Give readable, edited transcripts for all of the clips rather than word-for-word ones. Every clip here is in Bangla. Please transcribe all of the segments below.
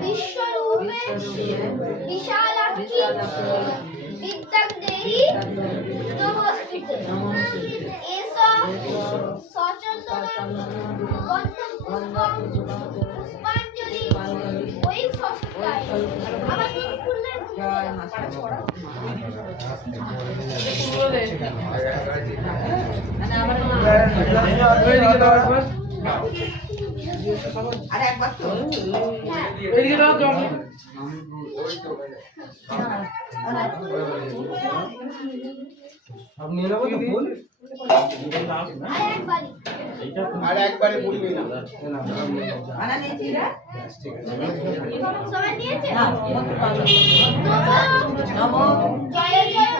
বিশ্বরূপে বিশালাক্ষী বিদ্যাং দেহি নমস্তুতে এসো সচন্দনম বন্ধন পুষ্পাঞ্জলি ওই সস্তায় আবার তিনি খুললেন আরে একবার তো এদিকে দাও জল আপনি এলো তো ফুল আর একবারে বলবি না আনা নিয়েছি রে সবাই নিয়েছে না নমো জয় জয়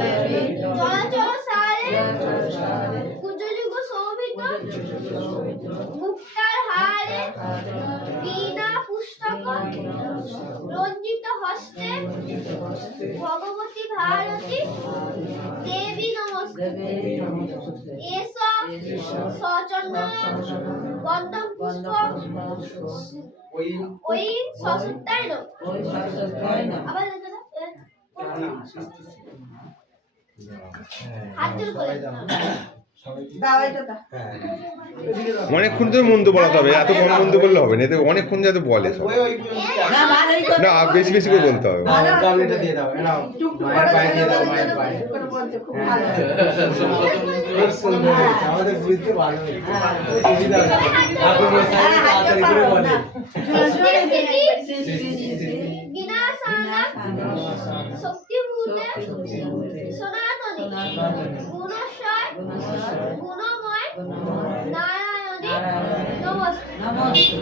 দেবী চলাচল সারে কুঞ্জযুগ শোভিত মুক্তার হারে বীণা পুস্তক রঞ্জিত হস্তে ভগবতী ভারতী দেবী নমস্তে এসো সচন্দন বন্দন পুষ্প ওই সসুত্তায় নম আবার লেখা দাও হাত জোড় করে দাও এটা দাও অনেকক্ষণ ধরে মন্দ বলাতে হবে, এত কম মন্দ করলে হবে না, এতে অনেকক্ষণ যাতে বলে সব। না ভালোই করে না বেশি বেশি করে বলতে হবে। এটা দিয়ে দাও নাও টুকটুক মায়ের করে পায়ে দিয়ে দাও করে মায়ের পায়ে করে বলছে খুব ভালো খুব সুন্দর হয়েছে আমাদের বুঝতে ভালো হয়েছে বুঝি দাও আপনি বসে তাড়াতাড়ি করে বলে বিনাশানা শক্তিভূতে সনাতনী গুণশয় গুণময় নারায়ণী নমস্তে নমস্তে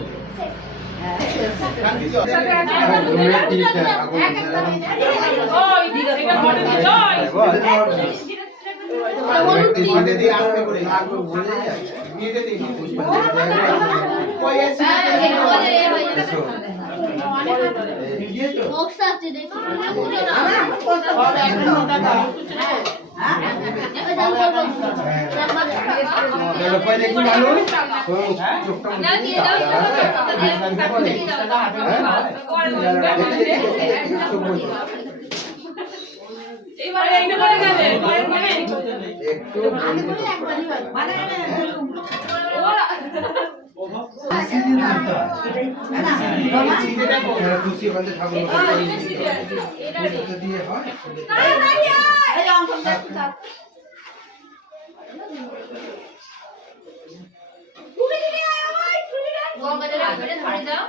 মোক্ষা আছে দেখো এইবারে এইটা করে গেলে মানে ওরা খুশি বলতে ঠাকুর দিয়ে হয় এই অঙ্ক দেখো তুমি দিদি আয় ভাই তুমি রে গঙ্গাজল করে ধরে দাও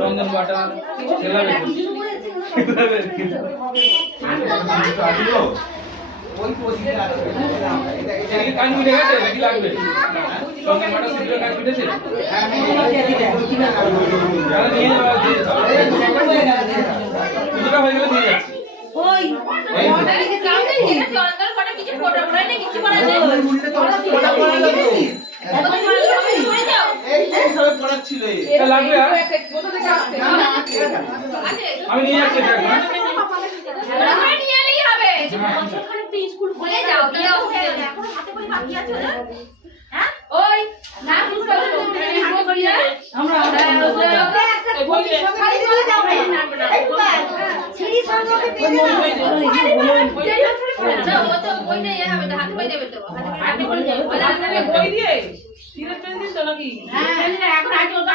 রঞ্জন বাটা খেলাবে কাজ মিটে গেছে নাকি লাগবে রঞ্জন বাটা সিদ্ধ কাজ মিটেছে নিয়ে যাওয়া কিছুটা হয়ে গেলে দিয়ে যাচ্ছি ওই কিছু ফটো পড়াই না কিছু করা যায় এটা লাগবে আর আমি নিয়ে যাচ্ছি এটা নিয়ে এলেই হবে বছরখানেক তো স্কুল খুলে যাও তাহলে এখন হাতে করে বাকি আছে না হ্যাঁ ওই না কিছু করো হাতে করে আমরা এই বই খালি চলে যাও না ছিড়ি সঙ্গে যাও তো বইটা ইয়ে হবে হাতে করে দেবে তো হাতে করে দেবে বই দিয়ে সিরিয়াস পেন দিন তো নাকি হ্যাঁ এখন আগে ওটা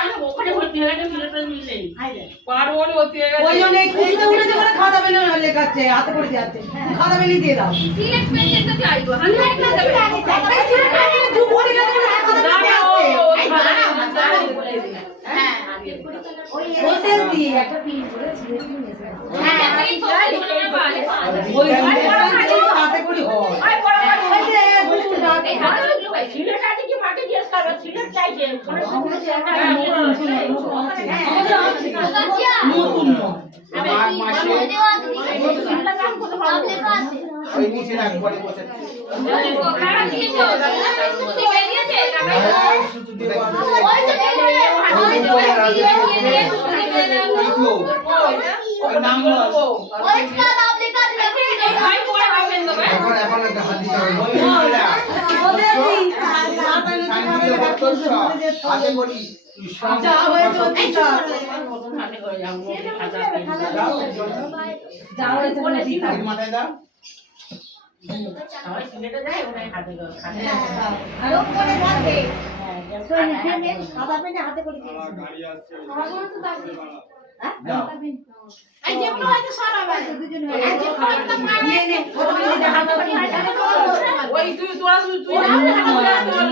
পারবো হতে গেছে ওই জন্য এই কুচিতে উঠেছে বলে খাতা পেলে লেখাচ্ছে হাতে করে যাচ্ছে খাতা পেলে দিয়ে দাও সিলেক্ট পেন্সিল তো চাইবো হাতে লিখে দেবে এই সিলেক্ট পেন্সিলে দু করে গেলে খাতা পেলে দিয়ে হ্যাঁ বসে দি একটা পিন করে ছিঁড়ে দিয়ে হ্যাঁ আমি তো বলে পারে ওই হাতে করে হয় ওই যে এই হাতে গুলো ভাই সিলেক্ট আছে কি মাকে জিজ্ঞেস করবে সিলেক্ট চাইছে নতুন মাঘ মাসে ওই নিচে রাখ পরে বসে সুতো দিয়ে ওই নাম বল এখন একটা হাত দিতে হবে ওই হাতে করি তুই সব যা হয়ে চলছে যা হয়ে চলছে মাথায় দাও আরো করে বসে দাও এই যে হয়তো সারা বাজে দুজন হয়ে এই যে একটা মা নে নে হাতে করে ওই তুই তোরা তুই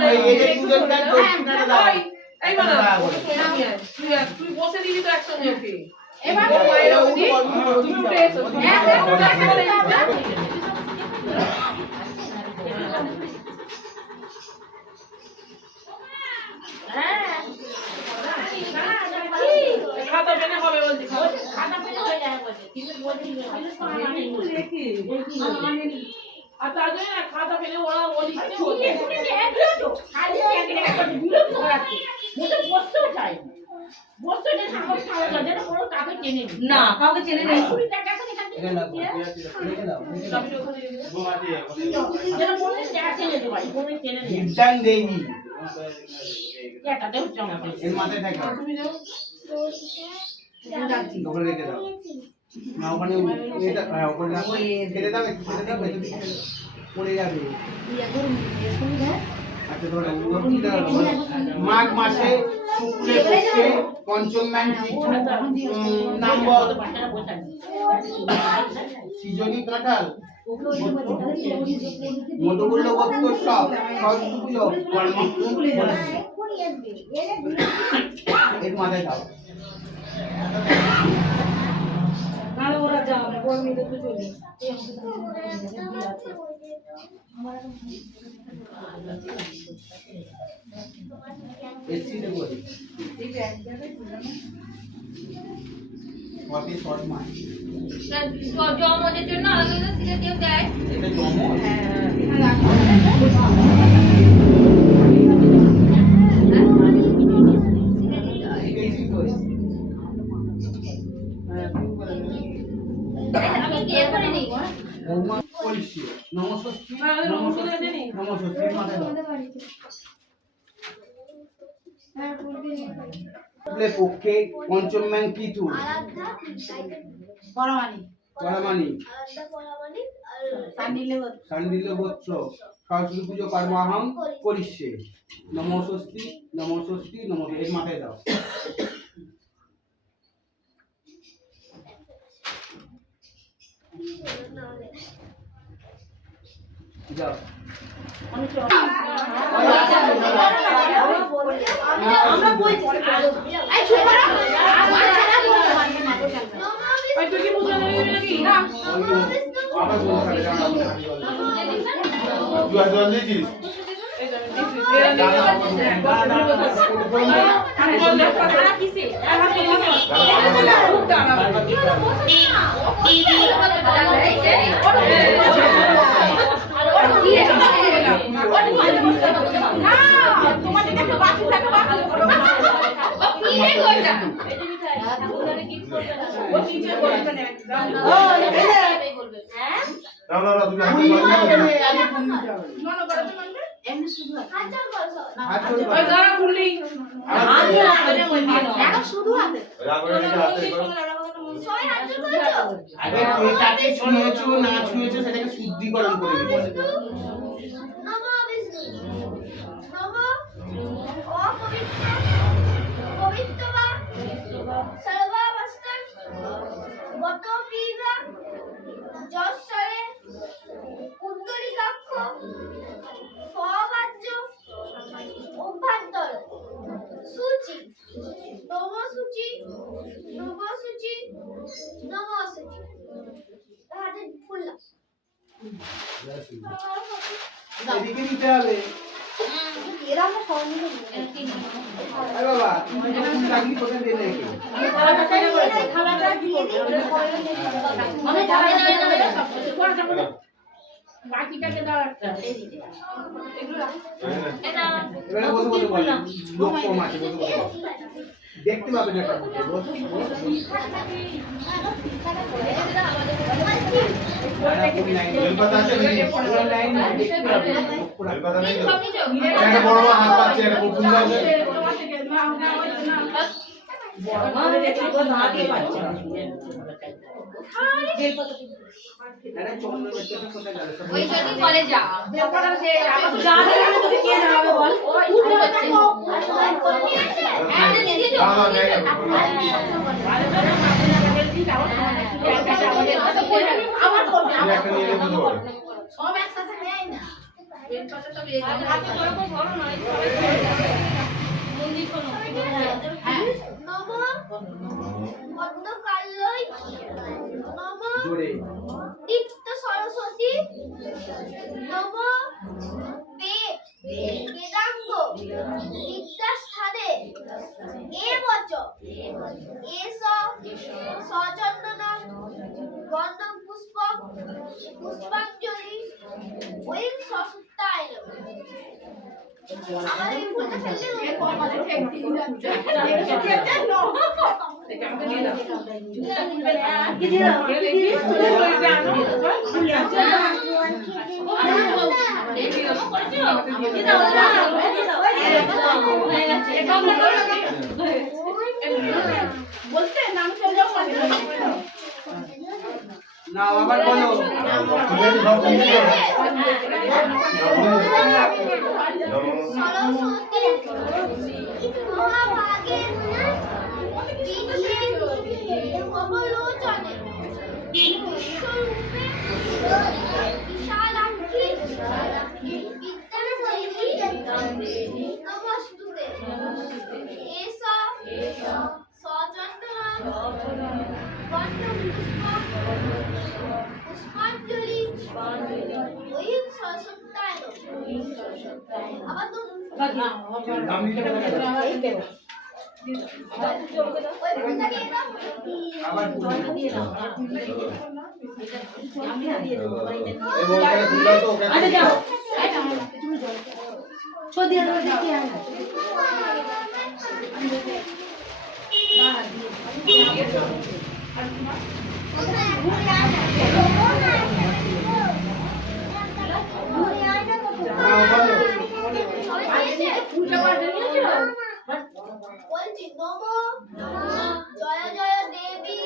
এই যে সুন্দরটা দক্ষিণাটা দাও এই মানে তুই বসে দিবি তো একসঙ্গে ওকে এবার তুমি উঠে এসো খাতা পেনে হবে বলছি খাতা পেনে হয়ে যায় বলছে কিন্তু বলছি আর তার জন্য না খাতা পেনে ওরা বলি না কাউকে চেনে নেই বিদ্যান দেবী এর মাথায় থাকে ওখানে রেখে দাও না ওখানে এটা ওখানে রাখো ছেড়ে দাও একটু ছেড়ে দাও পড়ে যাবে আচ্ছা ধরো মাঘ মাসে শুক্লে পক্ষে পঞ্চম ম্যান নাম বল সৃজনী কাঁঠাল মধুগুলো গোত্র সব সবগুলো এর মাথায় দাও নালে ওরা যাবে বল মিলে তো চলি এসি দেবো ঠিক আছে কত শর্ট মার জমজের জন্য আলাদা আলাদা সিলে দিয়ে দেয় এটা জমো আমি দিয়ে করে নিই নমস্বস্তি নমস্বস্তি মাথায় দাও শুক্লে পক্ষে পঞ্চম ম্যান কিতু পরমানি সান্ডিল্য গোত্র সরস্বতী পুজো কর্মাহং করিষ্যে নমস্বস্তি নমস্বস্তি নমস্বস্তি এর মাথায় দাও যাও আমরা বলছি এই ছোটরা ওই তুই কি বুঝা নেই নাকি না আবার বলতে ছুঁয়েছো না ছুঁয়েছো সেটাকে শুদ্ধিকরণ করে দিবে পবিত্র নমঃসুচি নমঃসুচি হাতে ফুল দাও। এদিকে দিতে হবে। এরা আমরা সবাই মিলে আরে বাবা তুমি তো ফুল লাগলি কোথায় দিলে একে? খালাটা দিয়ে দিই আমি যাবে না না বাকিটাকে দাও একটা এটা এবারে বসে বসে বল লোক কম আছে বসে বসে বল। দেখতে পাবেন একটা বস বস বেলপাতা আছে নাকি? লাইন দেখতে পাবেন বেলপাতা নেই তো? সব নিচে একটা বড় বড় হাত পাচ্ছে, একটা ফুল আছে। আরে চন্দ্র বেচে কোথায় গেল সব? ওই জন্য বলে যা দাঁড়াও, জায়গা। আমার করবে তুমি একটা নিয়ে নেবে তো বলো। সব একসাথে নেয় না নম অন্ধকারলৈ নম জোরে দীপ্ত সরস্বতী নম বেদাঙ্গ বিদ্যাস্থানে এ বচ এস সচন্দন গন্ধম পুষ্পম পুষ্পাঞ্জলি ওই সসুত্তায় আমার এই ফুলটা ফেললে বলতে নাম চলে যাও না আবার বলো ফুলের সব নিয়ে যাও। সরস্বতী মহাভাগে কমলোচনে বিশ্বরূপে বিশালাক্ষী বিদ্যাধরিণী নমস্তুতে এষ সচন্দন পুষ্পাঞ্জলি ওই সরস্বত্যায় আবার তো নাম নিতে হবে না? ওই ফুলটা দিয়ে দাও আবার ফুল এই বলটা ফুল দাও তো ওকে। আচ্ছা যাও ছদি আর দেখি আর বলছি নম জয় জয় দেবী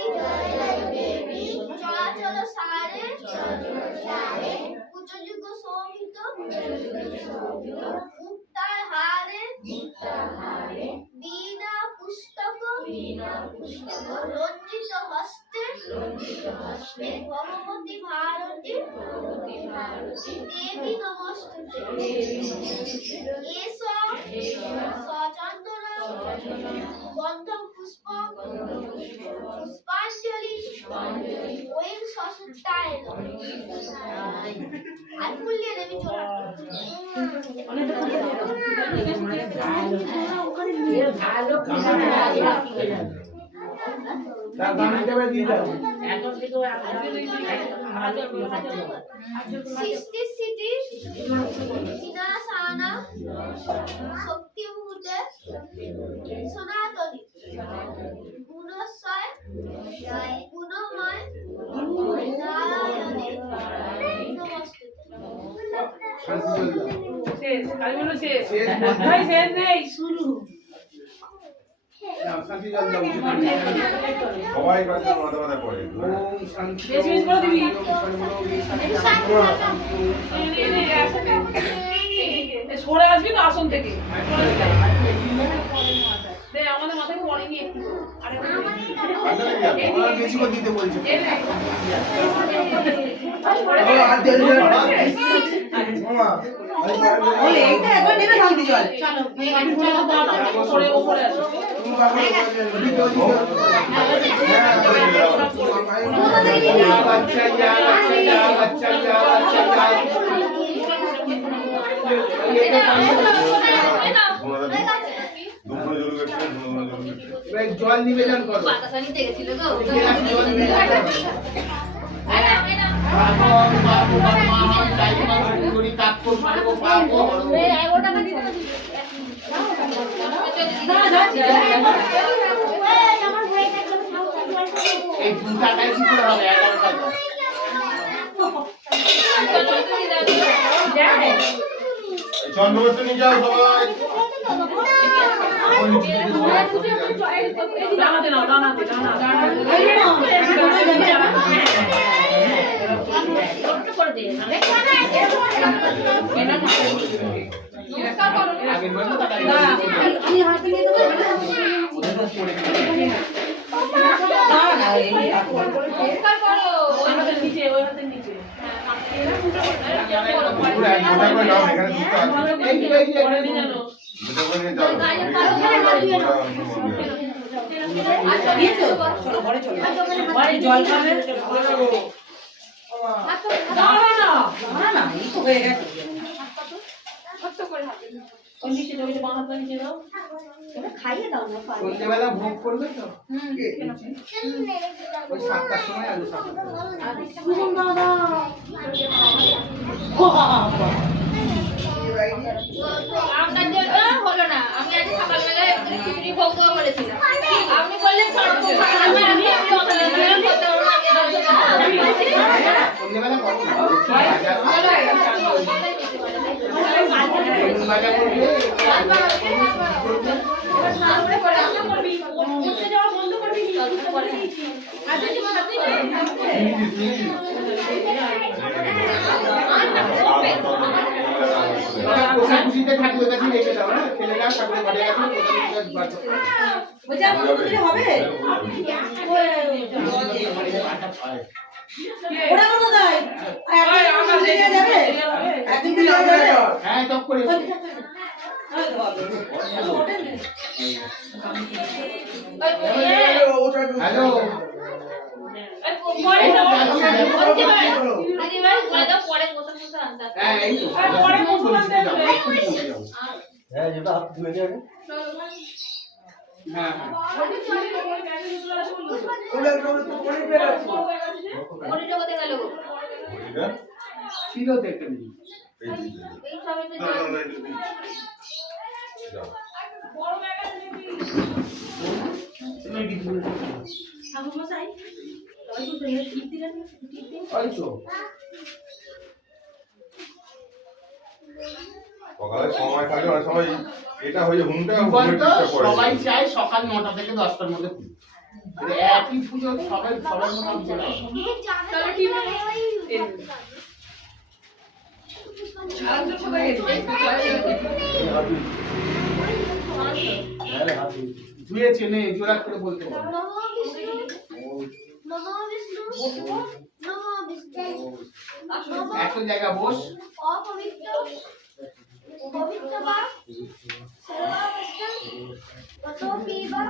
চলাচল সারে উচ্চযুগ শোভিত মুক্তার হারে বীণা পুস্তক রঞ্জিত হস্তে ভগবতী ভারতী দেবী নমস্তুতে এস সচন্দন গন্ধম পুষ্পম পুষ্পাঞ্জলি ওই সসুত্তায় আর ফুল দিয়ে দেবী চলে তার গানে যাবে দিয়ে দাও সৃষ্টি স্থিতি বিনাশানা শক্তিভূতে সনাতনী গুণশয় গুণময় নারায়ণী নমস্তে শান্তি জল দাও শেষ শেষ ভাই শেষ নেই শুরু দাও শান্তি জল দাও সবাই কাছে মাথা মাথা করে। ওম শান্তি বেশি বেশি করে দিবি। সরে আসবি তো আসন থেকে আমাদের মাথায় পড়েনি একটু ওরা বেশি করে দিতে বলছে এই নে। ও আর দেরি বলে এইটা একবার নেবে শান্তি জল চলো উপরে উপরে আসো জল নিবেদন করো বাতাসা নিতে গেছিল গো জল নিবেদন এই 2 টাকায় কি করে হবে 11 টাকা চন্দ্রবর্তী নিয়ে যাও সবাই দাঁড়াতে নাও দাঁড়াতে আমি হাতে নিয়ে দেবো নিচে ওই হাতের নিচে মোটা করে নাও এখানে দুটো আছে জল খাবে না এই তো হয়ে গেছে ওই নিচে ওই যে বাঁ হাতটা নিচে দাও খাইয়ে দাও না পারে সন্ধ্যেবেলা ভোগ করবে তো ওই 7টার সময় আলু সাথে শুনুন দাদা আপনাদের হলো না আমি আজ সকালবেলায় খিচুড়ি ভোগ দেওয়া বলেছিলাম আপনি বললেন সন্ধ্যেবেলা করো বাজার করবে পোশাক খুশিতে ঠাকুরের কাছে রেখে দাও না ফেলে দাও ঠাকুরের ঘরে গেছে বুঝা হবে ওরা কোনো যায় একদিন দিয়ে যাবে একদিন দিয়ে যাবে হ্যাঁ টপ করে হ্যালো হ্যাঁ এই তো হ্যাঁ যেটা আপনি ধুয়ে যাবেন হ্যাঁ ছিল তো একটা জিনিস ওই তো সকালে সময় থাকে অনেক সময় এটা হয়ে হুমটা বলতো সবাই চায় সকাল 9টা থেকে 10টার মধ্যে পুজো একই পুজো সবাই সবার মধ্যে ধুয়েছে নে জোড়া করে বলতে পারো নমো বিষ্ণু নমো বিষ্ণু একটা জায়গা বস অপবিত্র পবিত্র বা সর্বশ্রেষ্ঠ কত পিবা